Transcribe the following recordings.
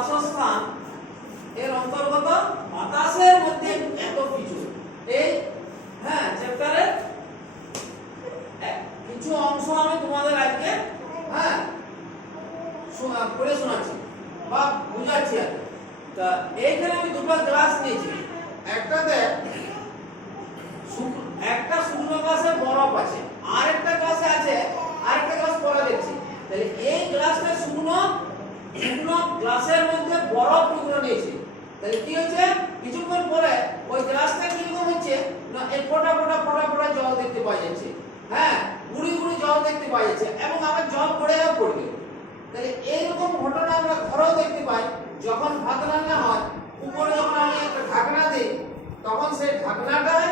বাসস্থান। এর অন্তর্গত বাতাসের মধ্যে এত কিছু। এই হ্যাঁ চ্যাপ্টারে কিছু অংশ আমি তোমাদের আজকে হ্যাঁ পড়ে শোনাচ্ছি বা বুঝাচ্ছি আর তা এইখানে আমি দুটো গ্লাস নিয়েছি। একটাতে একটা শুকনো গ্লাসে বরফ আছে। আর একটা গ্লাসে আছে আর একটা গ্লাস পরে দেখছি। তাহলে এই গ্লাসটা শুকনো শুকনো গ্লাসের মধ্যে বরফ টুকরো নিয়েছি। তাহলে কি হচ্ছে কিছুক্ষণ পরে ওই গ্লাসটা কীরকম হচ্ছে? না, এই ফোটা ফোটা ফোটা ফোটা জল দেখতে পাওয়া যাচ্ছে। হ্যাঁ গুড়ি গুড়ি জল দেখতে পাওয়া যাচ্ছে এবং আবার জল পড়েও পড়বে তাহলে এইরকম ঘটনা আমরা ঘরেও দেখতে পাই, যখন ভাত রান্না হয়, উপরে যখন আমি একটা ঢাকনা দিই, তখন সেই ঢাকনাটায়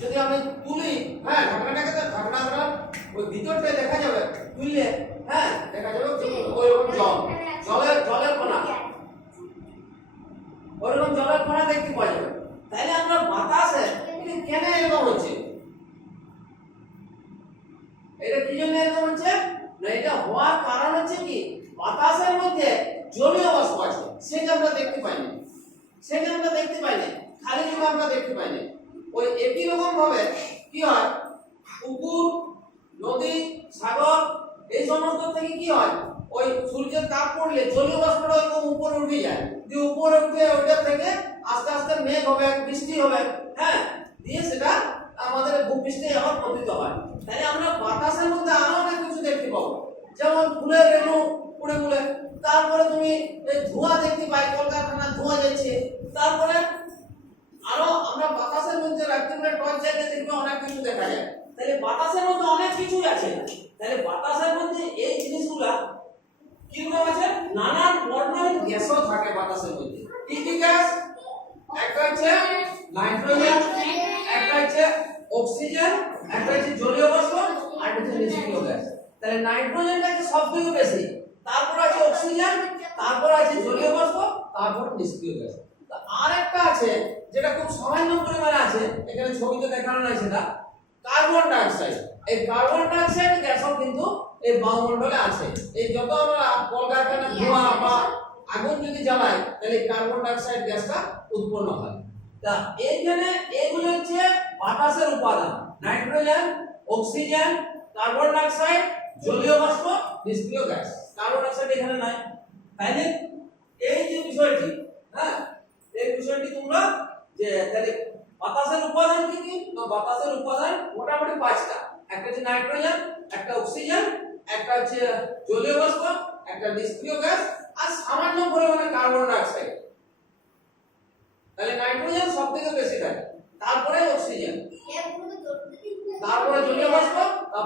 যদি আমি তুলি হ্যাঁ ঢাকনাটাকে তো ঢাকনা দ্বারা ওই ভিতরটা দেখা যাবে তুললে হ্যাঁ দেখা যাবে ওই জল। জলের জলের কণা। ওরকম জলের কণা দেখতে পাওয়া যাবে। তাহলে আমরা বাতাসে কেন এরকম হচ্ছে? এটা কি জন্য এরকম হচ্ছে? না, এটা হওয়ার কারণ হচ্ছে কি, বাতাসের মধ্যে জলীয় বাষ্প আছে, সেটা আমরা দেখতে পাই না সেটা আমরা দেখতে পাই না খালি যুগে আমরা দেখতে পাই না ওই একই রকম ভাবে কি হয়? পুকুর নদী, সাগর, এই সমস্ত থেকে কি হয়? ওই সূর্যের তাপ পড়লে জলীয় বাষ্পটা উপরে উঠে যায়। দিয়ে উপরে উঠে ওইটা থেকে আস্তে আস্তে মেঘ হবে, বৃষ্টি হবে হ্যাঁ? দিয়ে সেটা আমাদের ভূপৃষ্ঠে আবার পতিত হয়। তাই আমরা বাতাসের মধ্যে আরও অনেক কিছু দেখতে পাবো। যেমন ফুলের রেণু উড়ে উড়ে তারপরে তুমি ধোঁয়া দেখতে পাই, কলকারখানার ধোঁয়া যাচ্ছে। তারপরে আরও আমরা বাতাসের মধ্যে রাত্রিবেলা টর্চ জ্বালিয়ে দেখবে অনেক কিছু দেখা যায়। তাহলে বাতাসের মধ্যে অনেক কিছুই আছে তাহলে বাতাসের মধ্যে এই জিনিসগুলা কীরকম আছে নানান বর্ণের গ্যাসও থাকে বাতাসের মধ্যে। কি কি গ্যাস একটা হচ্ছে নাইট্রোজেন একটা হচ্ছে অক্সিজেন একটা হচ্ছে জলীয় বাষ্প, আর হচ্ছে নিষ্ক্রিয় গ্যাস তাহলে নাইট্রোজেনটা হচ্ছে সবথেকে বেশি, তারপর আছে অক্সিজেন তারপর আছে জলীয় বাষ্প, তারপর নিষ্ক্রিয় গ্যাস আর একটা আছে যেটা খুব সামান্য পরিমাণে আছে, এখানে ছবিতে দেখানো নাই সেটা কার্বন ডাইঅক্সাইড এই কার্বন ডাইঅক্সাইড গ্যাসও কিন্তু এই বায়ুমণ্ডলে আছে। এই যত আমরা আগুন যদি জ্বালায়, তাহলে কার্বন ডাইঅক্সাইড গ্যাসটা উৎপন্ন হয়। তা এইখানে এগুলো হচ্ছে বাতাসের উপাদান। নাইট্রোজেন অক্সিজেন কার্বন ডাইঅক্সাইড জলীয় বাষ্প, নিষ্ক্রিয় গ্যাস কার্বন ডাইঅক্সাইড এখানে নাই। তাইলে এই যে বিষয়টি হ্যাঁ এই বিষয়টি তোমরা যে, তাহলে বাতাসের উপাদান কি কি? না বাতাসের উপাদান মোটামুটি পাঁচটা। একটা হচ্ছে নাইট্রোজেন একটা অক্সিজেন একটা হচ্ছে জলীয় বাষ্প, একটা নিষ্ক্রিয় গ্যাস আর সামান্য পরিমাণে কার্বন ডাইঅক্সাইড তাহলে নাইট্রোজেন সব থেকে বেশি থাকে তারপরে অক্সিজেন তারপরে জলীয় বাষ্প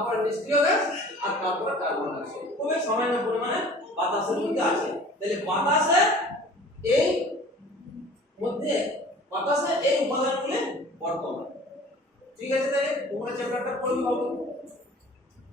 তারপরে নিষ্ক্রিয় গ্যাস আর তারপরে কার্বন ডাইঅক্সাইড খুবই সামান্য পরিমাণে বাতাসের মধ্যে আছে। তাহলে বাতাসে এই মধ্যে, বাতাসে এই উপাদানগুলি বর্তমান। ঠিক আছে তাহলে? তোমরা চ্যাপ্টারটা পড়বি